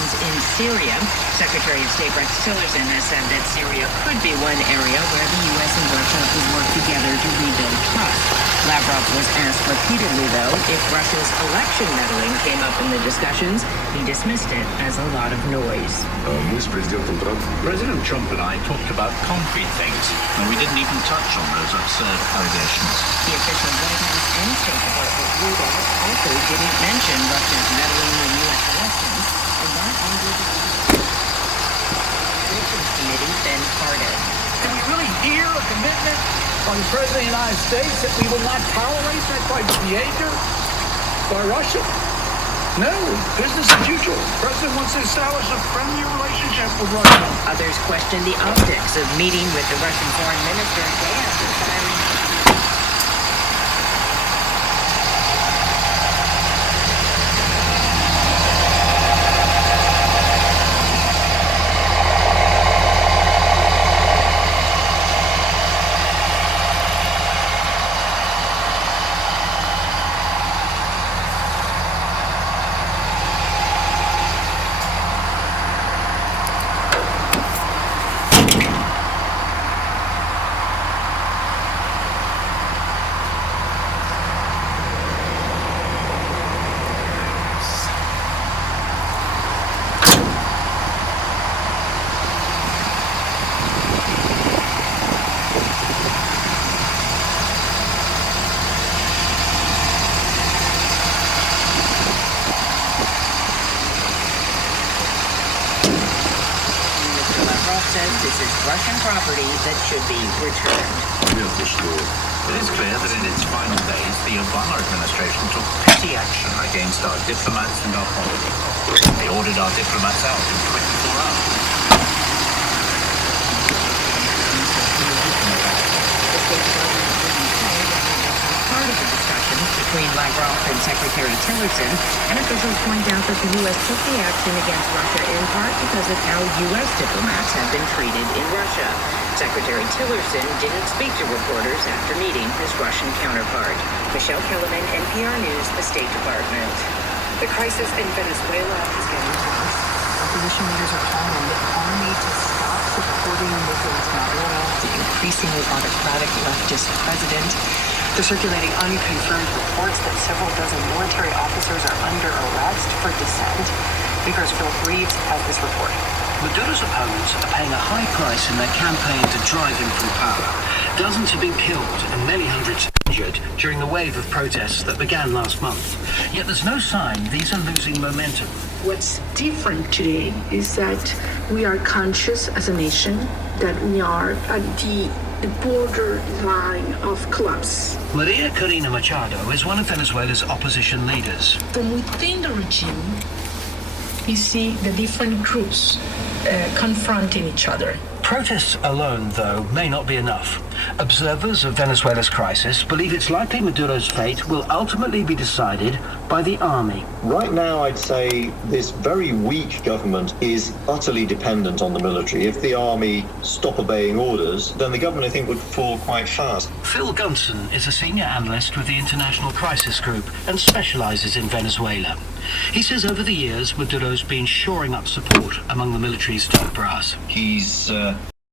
discussions in Syria. Secretary of State Rex Tillerson has said that Syria could be one area where the U.S. and Russia could work together to rebuild trust. Lavrov was asked repeatedly, though, if Russia's election meddling came up in the discussions. He dismissed it as a lot of noise. President Trump and I talked about concrete things, and we didn't even touch on those absurd allegations. The official White House and State Department Rudolph also didn't mention Russia's meddling in U.S. elections, and that under the Elections Committee then parted. Can we really hear a commitment from the President of the United States that we will not tolerate that type of behavior by Russia? No, business as usual. The President wants to establish a friendly relationship with Russia. Others questioned the optics of meeting with the Russian foreign minister a day after firing. Says this is Russian property that should be returned. It is clear that in its final days, the Obama administration took petty action against our diplomats and our politics. They ordered our diplomats out in 24 hours. Part of the discussions between Lavrov and Secretary Tillerson, and officials point out that the U.S. took the action against Russia in part because of how U.S. diplomats have been treated in Russia. Secretary Tillerson didn't speak to reporters after meeting his Russian counterpart. Michelle Kellerman, NPR News, the State Department. The crisis in Venezuela is getting worse. Opposition leaders are calling on the army to stop supporting Nicolas Maduro, the increasingly autocratic leftist president. They're circulating unconfirmed reports that several dozen military officers are under arrest for dissent. NPR's Philip Reeves has this report. Maduro's opponents are paying a high price in their campaign to drive him from power. Dozens have been killed and many hundreds injured during the wave of protests that began last month. Yet there's no sign these are losing momentum. What's different today is that we are conscious as a nation that we are at the borderline of collapse. Maria Corina Machado is one of Venezuela's opposition leaders. From within the regime, you see the different groups confronting each other. Protests alone, though, may not be enough. Observers of Venezuela's crisis believe it's likely Maduro's fate will ultimately be decided by the army. Right now, I'd say this very weak government is utterly dependent on the military. If the army stop obeying orders, then the government, I think, would fall quite fast. Phil Gunson is a senior analyst with the International Crisis Group and specializes in Venezuela. He says over the years, Maduro's been shoring up support among the military's top brass. He's